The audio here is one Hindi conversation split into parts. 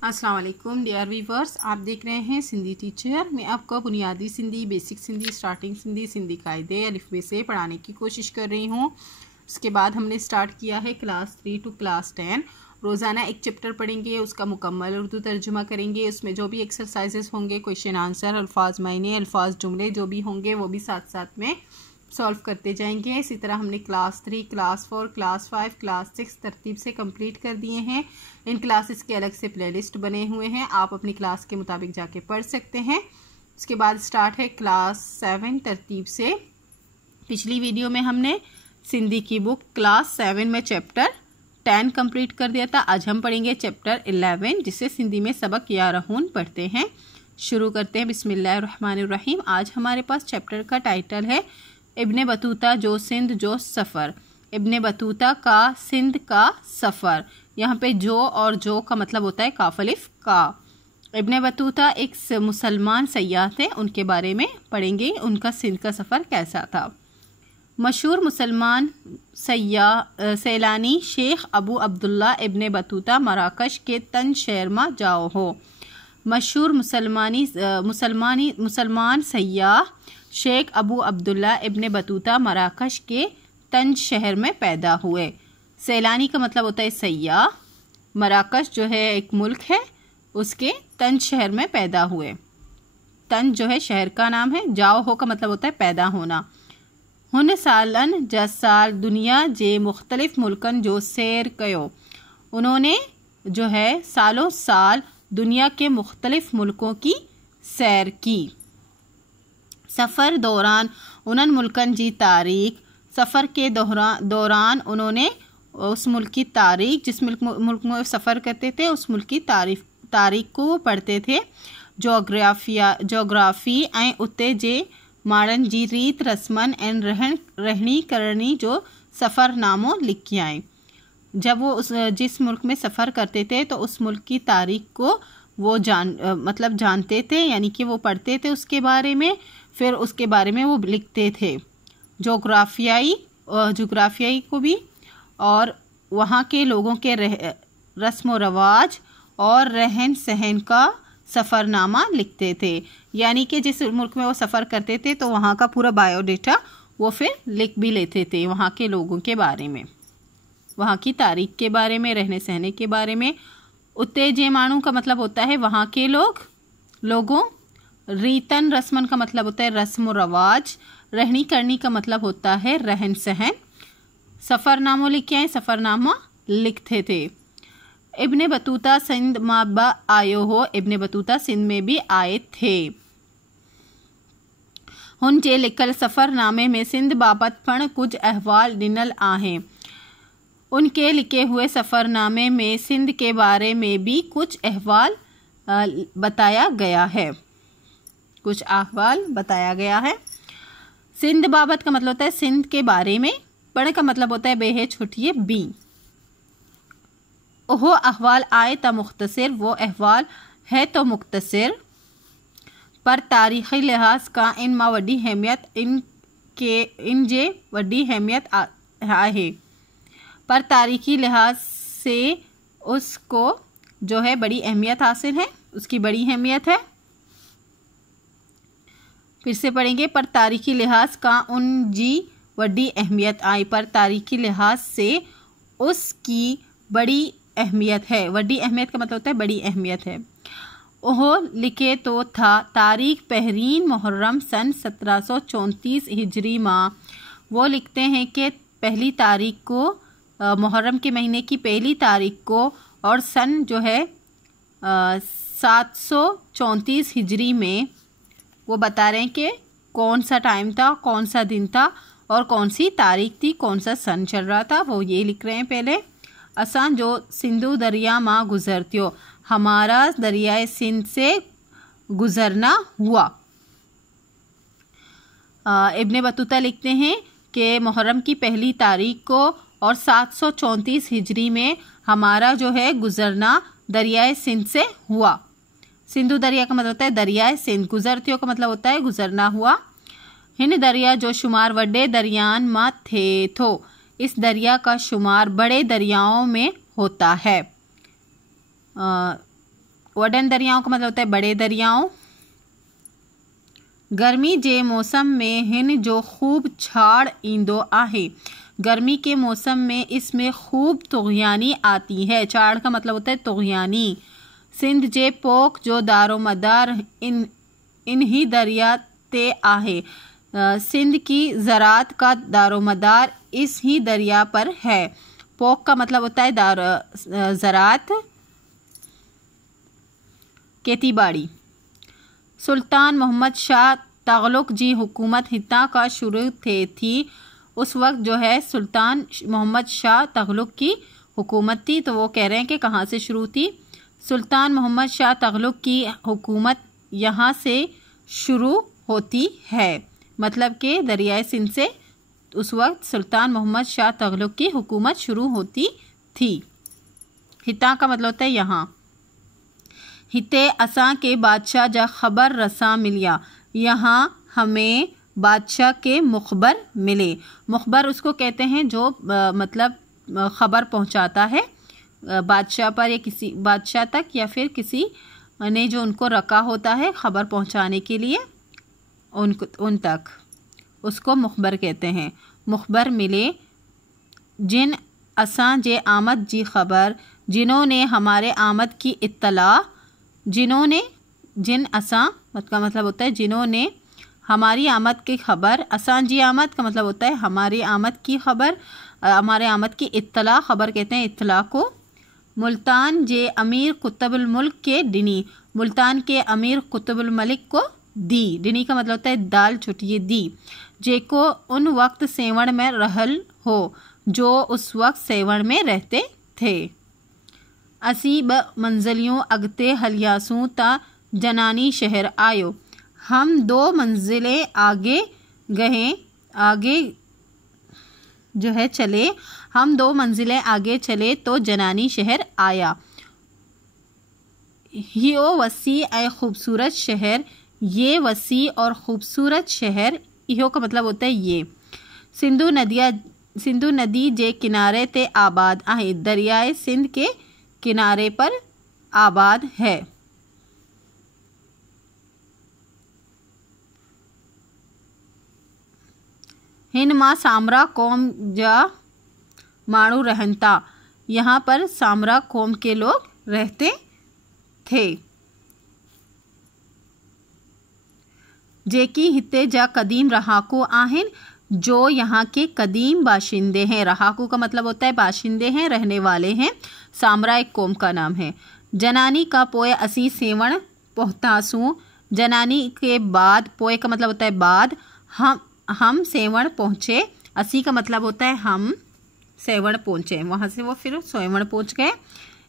अस्सलाम वालेकुम डियर वीवर्स, आप देख रहे हैं सिंधी टीचर। मैं आपको बुनियादी सिंधी, बेसिक सिंधी, स्टार्टिंग सिंधी, सिंधी कायदे अलिफ़बे से पढ़ाने की कोशिश कर रही हूँ। उसके बाद हमने स्टार्ट किया है क्लास 3 टू क्लास 10। रोज़ाना एक चैप्टर पढ़ेंगे, उसका मुकम्मल उर्दू तर्जुमा करेंगे। उसमें जो भी एक्सरसाइजेस होंगे, क्वेश्चन आंसर, अल्फाज मायने, अल्फाज जुमले जो भी होंगे वो भी साथ साथ में सॉल्व करते जाएंगे। इसी तरह हमने क्लास 3, क्लास 4, क्लास 5, क्लास 6 तरतीब से कंप्लीट कर दिए हैं। इन क्लासेस के अलग से प्लेलिस्ट बने हुए हैं, आप अपनी क्लास के मुताबिक जाके पढ़ सकते हैं। उसके बाद स्टार्ट है क्लास 7 तरतीब से। पिछली वीडियो में हमने सिंधी की बुक क्लास 7 में चैप्टर 10 कंप्लीट कर दिया था। आज हम पढ़ेंगे चैप्टर 11, जिसे सिंधी में सबक या रहून पढ़ते हैं। शुरू करते हैं बिस्मिल्लाहिर्रहमानिर्रहीम। आज हमारे पास चैप्टर का टाइटल है इब्ने बतूता जो सिंध जो सफ़र। इब्ने बतूता का सिंध का सफ़र। यहाँ पे जो और जो का मतलब होता है काफ अलिफ का। इब्ने बतूता एक मुसलमान सयाह थे, उनके बारे में पढ़ेंगे। उनका सिंध का सफ़र कैसा था। मशहूर मुसलमान सैलानी शेख अबू अब्दुल्ला इब्ने बतूता मराकश के तन शहर में जाओ हो। मशहूर मुसलमान सयाह शेख अबू अब्दुल्ला इब्ने बतूता मराकश के तंज शहर में पैदा हुए। सैलानी का मतलब होता है सयाह। मराकश जो है एक मुल्क है, उसके तंज शहर में पैदा हुए। तंज जो है शहर का नाम है। जाओ हो का मतलब होता है पैदा होना। हुन सालन जस साल दुनिया जे मुख्तलिफ मुल्कन जो सैर कयो। उन्होंने जो है सालों साल दुनिया के मुख्तलिफ मुल्कों की सैर की। सफ़र दौरान उन्हनि मुल्कनि जी तारीख़। सफ़र के दौरान उन्होंने उस मुल्क की तारीख़, जिस मुल्क में सफ़र करते थे उस मुल्क की तारीख़ को वो पढ़ते थे। जोग्राफ़ी ऐं उते जे माण्हुनि जी रीत रस्मनि ऐं रहणी करणी जो सफ़रनामो लिखी आए। जब वो जिस मुल्क में सफ़र करते थे तो उस मुल्क की तारीख़ को वो जानते थे, यानी कि वो पढ़ते थे उसके बारे में, फिर उसके बारे में वो लिखते थे। जोग्राफियाई को भी, और वहाँ के लोगों के रस्म व रवाज और रहन सहन का सफ़रनामा लिखते थे। यानी कि जिस मुल्क में वो सफ़र करते थे तो वहाँ का पूरा बायोडेटा वो फिर लिख भी लेते थे, वहाँ के लोगों के बारे में, वहाँ की तारीख़ के बारे में, रहने सहने के बारे में। उते जे मानू का मतलब होता है वहाँ के लोगों। रीतन रस्मन का मतलब होता है रस्म व रवाज। रहनी करनी का मतलब होता है रहन सहन। सफ़रनामो लिखे आए, सफ़रनामा लिखते थे। इब्ने बतूता सिंध मां आयो हो। इब्ने बतूता सिंध में भी आए थे। हुन जे लिखल सफ़रनामे में सिंध बाबत पण कुछ अहवाल ॾिनल आहिनि। उनके लिखे हुए सफ़रनामे में सिंध के बारे में भी कुछ अहवाल बताया गया है। कुछ अहवाल बताया गया है। सिंध बाबत का मतलब होता है सिंध के बारे में। पढ़ का मतलब होता है बेहे छुट्टिए बी। ओहो अहवाल आए तो मुख्तसर, वो अहवाल है तो मुख्तसर। पर तारीख़ी लिहाज का इन मां वॾी अहमियत इन जे वॾी अहमियत आहे। पर तारीख़ी लिहाज से उसको जो है बड़ी अहमियत हासिल है, उसकी बड़ी अहमियत है। फिर से पढ़ेंगे। पर तारीख़ी लिहाज का उन जी वड्डी अहमियत आई। पर तारीख़ी लिहाज से उसकी बड़ी अहमियत है। वड्डी अहमियत का मतलब होता है बड़ी अहमियत है। ओहो लिखे तो था तारीख़ पहरीन मुहर्रम सन 1734 हिजरी माँ। वो लिखते हैं कि पहली तारीख़ को, मुहर्रम के महीने की पहली तारीख़ को, और सन जो है 734 हिजरी में। वो बता रहे हैं कि कौन सा टाइम था, कौन सा दिन था और कौन सी तारीख़ थी, कौन सा सन चल रहा था, वो ये लिख रहे हैं पहले। असां जो सिंधु दरिया माँ गुज़रत्यो। हमारा दरियाए सिंध से गुज़रना हुआ। इब्ने बतूता लिखते हैं कि मुहर्रम की पहली तारीख़ को और 734 हिजरी में हमारा जो है गुज़रना दरियाए सिंध से हुआ। सिंधु दरिया का मतलब होता है दरियाए सिंध। गुज़रत्यो का मतलब होता है गुज़रना हुआ। हिन दरिया जो शुमार वड्डे दरियान मां थे थो। इस दरिया का शुमार बड़े दरियाओं में होता है। वडन दरियाओं का मतलब होता है बड़े दरियाओं। गर्मी जे मौसम में हिन जो खूब छाड़ ईंदो आहे। गर्मी के मौसम में इसमें खूब तुग़यानी आती है। छाड़ का मतलब होता है तुग़यानी। सिंध जे पोख जो दारो मदार इन्हीं दरिया ते आहे। सिंध की ज़रात का दारो मदार इस ही दरिया पर है। पोख का मतलब होता है ज़रात, खेती बाड़ी। सुल्तान मोहम्मद शाह तगलुक जी हुकूमत हिता का शुरू थी। उस वक्त जो है सुल्तान मोहम्मद शाह तगलुक की हुकूमत थी। तो वो कह रहे हैं कि कहाँ से शुरू थी। सुल्तान मोहम्मद शाह तगलुक की हुकूमत यहाँ से शुरू होती है, मतलब कि दरियाए सिंध से उस वक्त सुल्तान मोहम्मद शाह तगलुक की हुकूमत शुरू होती थी। हिता का मतलब होता है यहाँ। हिते असां के बादशाह जा खबर रसा मिलिया। यहाँ हमें बादशाह के मुखबर मिले। मुखबर उसको कहते हैं जो मतलब ख़बर पहुँचाता है बादशाह पर या किसी बादशाह तक, या फिर किसी ने जो उनको रखा होता है ख़बर पहुँचाने के लिए उन तक, उसको मुखबर कहते हैं। मुखबर मिले जिन असां जे आमद जी ख़बर, जिन्होंने हमारे आमद की इत्तला। जिन्होंने, जिन असां का मतलब होता है जिन्होंने हमारी आमद की खबर। असां जी आमद का मतलब होता है हमारी आमद की खबर, हमारे आमद की इत्तला, खबर कहते हैं इत्तला को। मुल्तान जे अमीर कुतुबुल मुल्क के दिनी। मुल्तान के अमीर कुतुबुल मलिक को दी। दिनी का मतलब होता है दाल छुटिए दी। जेको उन वक्त सेवण में रहल हो, जो उस वक्त सेवण में रहते थे। असी ब मंजिलियों अगते हलियासूं ता जनानी शहर आयो। हम 2 मंजिलें आगे गए, आगे जो है चले। हम 2 मंजिलें आगे चले तो जनानी शहर आया। यो वसी ए खूबसूरत शहर। ये वसी और ख़ूबसूरत शहर, इहो का मतलब होता है ये। सिंधु नदी जे किनारे ते आबाद आहे। दरियाए सिंध के किनारे पर आबाद है। हिन मां सामरा कौम जा माण्हू रहन था। यहाँ पर सामरा कौम के लोग रहते थे। जेकी हिते जा कदीम रहाकू आहिन, जो यहाँ के कदीम बाशिंदे हैं। रहाकू का मतलब होता है बाशिंदे हैं, रहने वाले हैं। सामरा एक कौम का नाम है। जनानी का पोए असी सेवण पहुँतासूं। जनानी के बाद, पोए का मतलब होता है बाद। हम सेवण पहुँचे। असी का मतलब होता है हम सेवण पहुँचे। वहाँ से वो फिर सेवण पहुँच गए।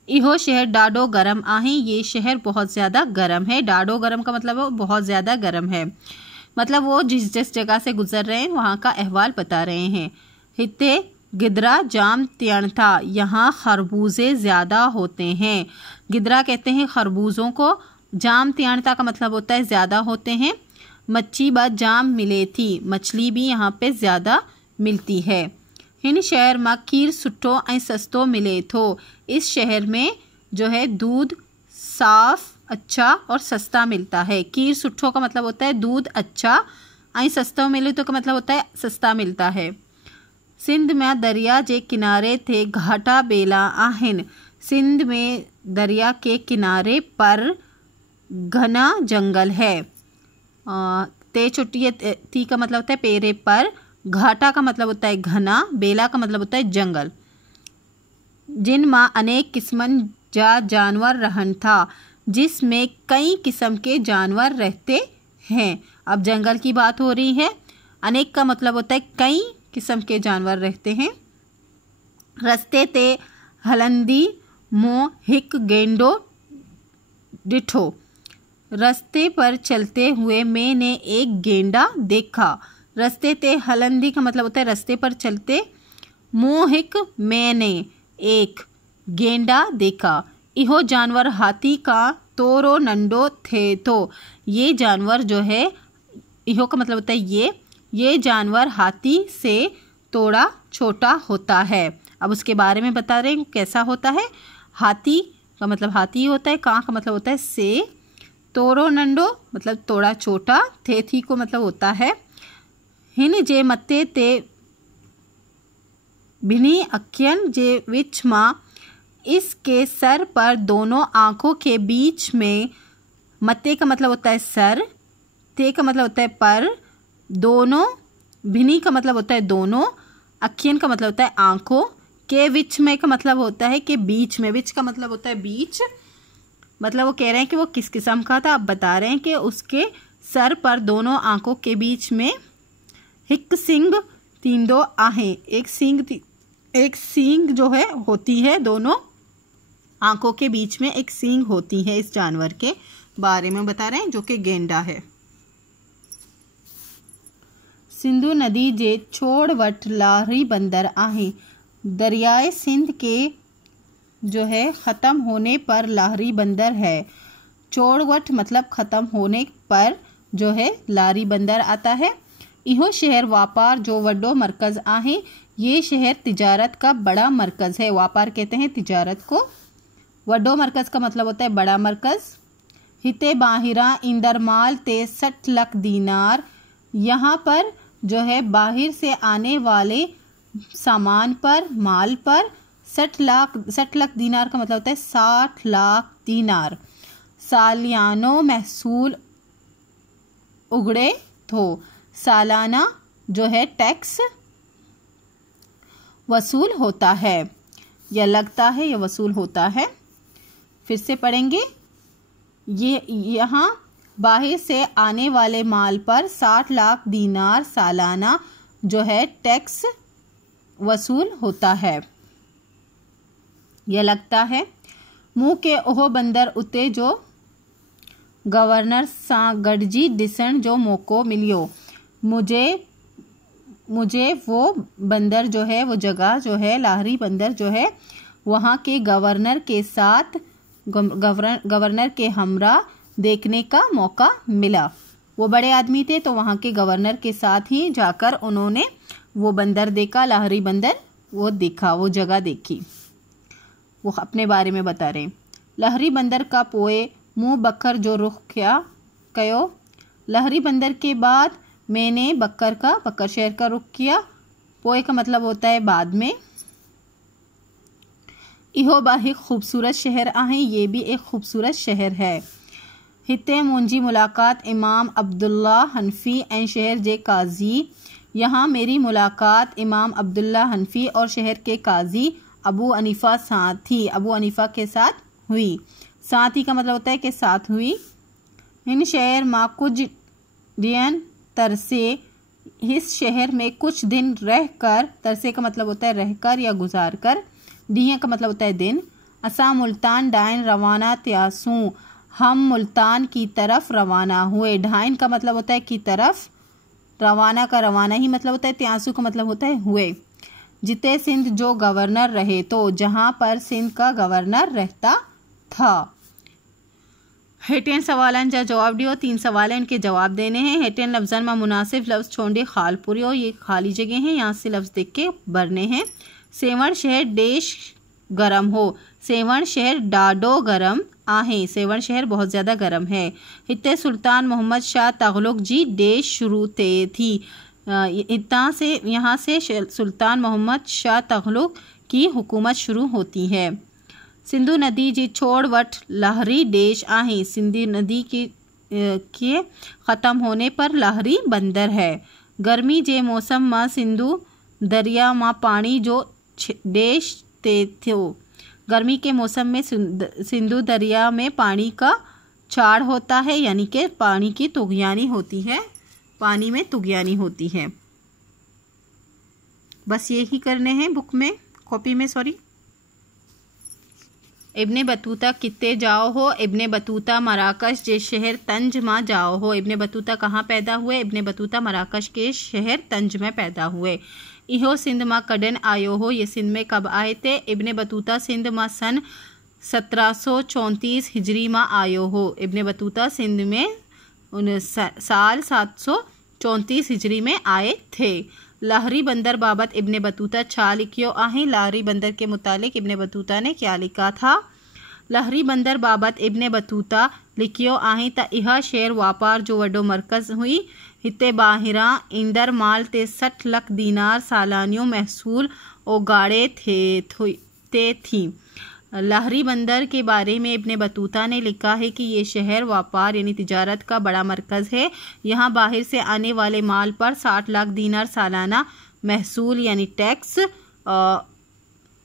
इहो शहर डाडो गरम आहे। ये शहर बहुत ज़्यादा गर्म है। डाडो गरम का मतलब वो बहुत ज़्यादा गर्म है, मतलब वो जिस जगह से गुजर रहे हैं वहाँ का अहवाल बता रहे हैं। हिते गिदरा जाम त्यान था। यहाँ खरबूजे ज़्यादा होते हैं। गिदरा कहते हैं खरबूजों को। जाम त्यानता का मतलब होता है ज़्यादा होते हैं। मच्छी ब जाम मिले थी। मछली भी यहाँ पे ज़्यादा मिलती है। हिन शहर में खीर सुठो ऐं सस्तो मिले थो। इस शहर में जो है दूध साफ़, अच्छा और सस्ता मिलता है। खीर सुठो का मतलब होता है दूध अच्छा, ऐं सस्तो मिले तो का मतलब होता है सस्ता मिलता है। सिंध में दरिया जे किनारे थे घाटा बेला आहिन। सिंध में दरिया के किनारे पर घना जंगल है। ते छुट्टी थी का मतलब होता है पेरे पर। घाटा का मतलब होता है घना। बेला का मतलब होता है जंगल। जिन मां अनेक किस्मन जा जानवर रहन था, जिसमें कई किस्म के जानवर रहते हैं। अब जंगल की बात हो रही है। अनेक का मतलब होता है कई किस्म के जानवर रहते हैं। रस्ते ते हलंदी मो हिक गेंडो डिठो। रास्ते पर चलते हुए मैंने एक गेंडा देखा। रास्ते ते हलंदी का मतलब होता है रास्ते पर चलते। मोहिक मैंने एक गेंडा देखा। इहो जानवर हाथी का तोरो नंडो थे। तो ये जानवर जो है, इहो का मतलब होता है ये जानवर हाथी से थोड़ा छोटा होता है। अब उसके बारे में बता रहे हैं कैसा होता है। हाथी का मतलब हाथी होता है, कां का मतलब होता है से, तोरो नंडो मतलब तोड़ा छोटा, थे थी को मतलब होता है हिन जे मत्ते ते भिनी अखियन जे विच माँ, इसके सर पर दोनों आँखों के बीच में, मत्ते का मतलब होता है सर, ते का मतलब होता है पर, दोनों, भिनी का मतलब होता है दोनों, अखियन का मतलब होता है आँखों, के विच में का मतलब होता है कि बीच में, विच का मतलब होता है बीच, मतलब वो कह रहे हैं कि वो किस किस्म का था। आप बता रहे हैं कि उसके सर पर दोनों आँखों के बीच में हिक सिंग तींदो आहें, एक सींग जो है होती है, दोनों आँखों के बीच में एक सींग होती है। इस जानवर के बारे में बता रहे हैं जो कि गेंडा है। सिंधु नदी जे छोड़ वट लाहरी बंदर आहें, दरियाए सिंध के जो है ख़त्म होने पर लाहरी बंदर है। चोड़वट मतलब ख़त्म होने पर जो है लाहरी बंदर आता है। इहो शहर व्यापार जो वड्डो मरकज़ आहे, ये शहर तिजारत का बड़ा मरकज़ है। व्यापार कहते हैं तिजारत को। वड्डो मरकज़ का मतलब होता है बड़ा मरकज़। हिते बाहिरा इंदर माल ते 60 लाख दीनार, यहाँ पर जो है बाहर से आने वाले सामान पर, माल पर 60 लाख दीनार का मतलब होता है 60 लाख दीनार। सालियानो महसूल उगड़े थो, सालाना जो है टैक्स वसूल होता है, या लगता है या वसूल होता है। फिर से पढ़ेंगे, ये यहाँ बाहर से आने वाले माल पर 60 लाख दीनार सालाना जो है टैक्स वसूल होता है, यह लगता है। मुँह के ओह बंदर उते जो गवर्नर सा गडजी डिसण जो मौको मिलियो, मुझे वो बंदर जो है, वो जगह जो है, लाहरी बंदर जो है, वहाँ के गवर्नर के साथ, गवर्नर के हमरा देखने का मौका मिला। वो बड़े आदमी थे तो वहाँ के गवर्नर के साथ ही जाकर उन्होंने वो बंदर देखा, लाहरी बंदर वो देखा, वो जगह देखी। वो अपने बारे में बता रहे हैं। लहरी बंदर का पोए मुँह बकर जो रुख क्या कयो, लहरी बंदर के बाद मैंने बक्कर शहर का रुख किया। पोए का मतलब होता है बाद में। इहो बाही खूबसूरत शहर आहे, ये भी एक खूबसूरत शहर है। हिते मुंजी मुलाकात इमाम अब्दुल्ला हनफी एन शहर जे काजी, यहाँ मेरी मुलाकात इमाम अब्दुल्ला हनफी और शहर के काजी अबू अनीफ़ा साथी, अबू अनीफ़ा के साथ हुई। साथी का मतलब होता है कि साथ हुई। इन शहर माँ कुछ दिन तरसे, इस शहर में कुछ दिन रहकर, तरसे का मतलब होता है रहकर या गुजार कर। दिया का मतलब होता है दिन। असा मुल्तान डाइन रवाना त्यासू, हम मुल्तान की तरफ रवाना हुए। ढाइन का मतलब होता है की तरफ, रवाना का रवाना ही मतलब होता है, त्यासू का मतलब होता है हुए। जिते सिंध जो गवर्नर रहे, तो जहाँ पर सिंध का गवर्नर रहता था। हेटेन सवालन जा जवाब दियो। 3 सवाल हैं, इनके जवाब देने हैं। हेटेन लफ्ज़न में मुनासिब लफ्ज़ छोड़े खालपुरी हो, ये खाली जगह हैं, यहाँ से लफ्ज़ देख के भरने हैं। सेवण शहर देश गरम हो, सेवण शहर डाडो गरम आहे, सेवण शहर बहुत ज़्यादा गरम है। हिते सुल्तान मोहम्मद शाह तगलुक जी देश शुरू थी, यहाँ से सुल्तान मोहम्मद शाह तगलुक की हुकूमत शुरू होती है। सिंधु नदी जी छोड़ वट लाहरी देश आहे, सिंधु नदी के ख़त्म होने पर लाहरी बंदर है। गर्मी जे मौसम में सिंधु दरिया में पानी जो देश ते थो, गर्मी के मौसम में सिंधु दरिया में पानी का छाड़ होता है, यानी कि पानी की तुगयानी होती है, पानी में तुगयानी होती है। बस यही करने हैं बुक में, कॉपी में, सॉरी। इब्ने बतूता कित्ते जाओ हो, इब्ने बतूता मराकश जे शहर तंज में जाओ हो। इब्ने बतूता कहाँ पैदा हुए? इब्ने बतूता मराकश के शहर तंज में पैदा हुए। इहो सिंध में कड़न आयो हो, ये सिंध में कब आए थे? इब्ने बतूता सिंध में सन 1734 हिजरी में आयो हो। इब्ने बतूता सिंध में साल 734 हिजरी में आए थे। लाहरी बंदर बाबत इब्ने बतूता छा लिखियो आहे। लाहरी बंदर के मुतालिक इब्ने बतूता ने क्या लिखा था? लहरी बंदर बाबत इब्ने बतूता लिखियो आहे त इहा शहर वापार जो वॾो मरकज़ हुई। हिते ॿाहिरां ईंदड़ माल ते 60 लाख दीनार सालानियो महसूल ओगाड़े थी। लहरी बंदर के बारे में इब्ने बतूता ने लिखा है कि ये शहर व्यापार यानी तिजारत का बड़ा मरकज़ है। यहाँ बाहर से आने वाले माल पर 60 लाख दीनार सालाना महसूल यानी टैक्स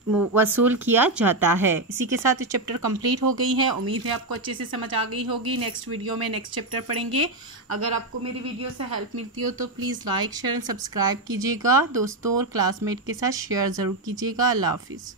वसूल किया जाता है। इसी के साथ ये चैप्टर कंप्लीट हो गई है। उम्मीद है आपको अच्छे से समझ आ गई होगी। नेक्स्ट वीडियो में नेक्स्ट चैप्टर पढ़ेंगे। अगर आपको मेरी वीडियो से हेल्प मिलती हो तो please like share and subscribe कीजिएगा। दोस्तों और क्लासमेट के साथ शेयर ज़रूर कीजिएगा। अल्लाह हाफिज़।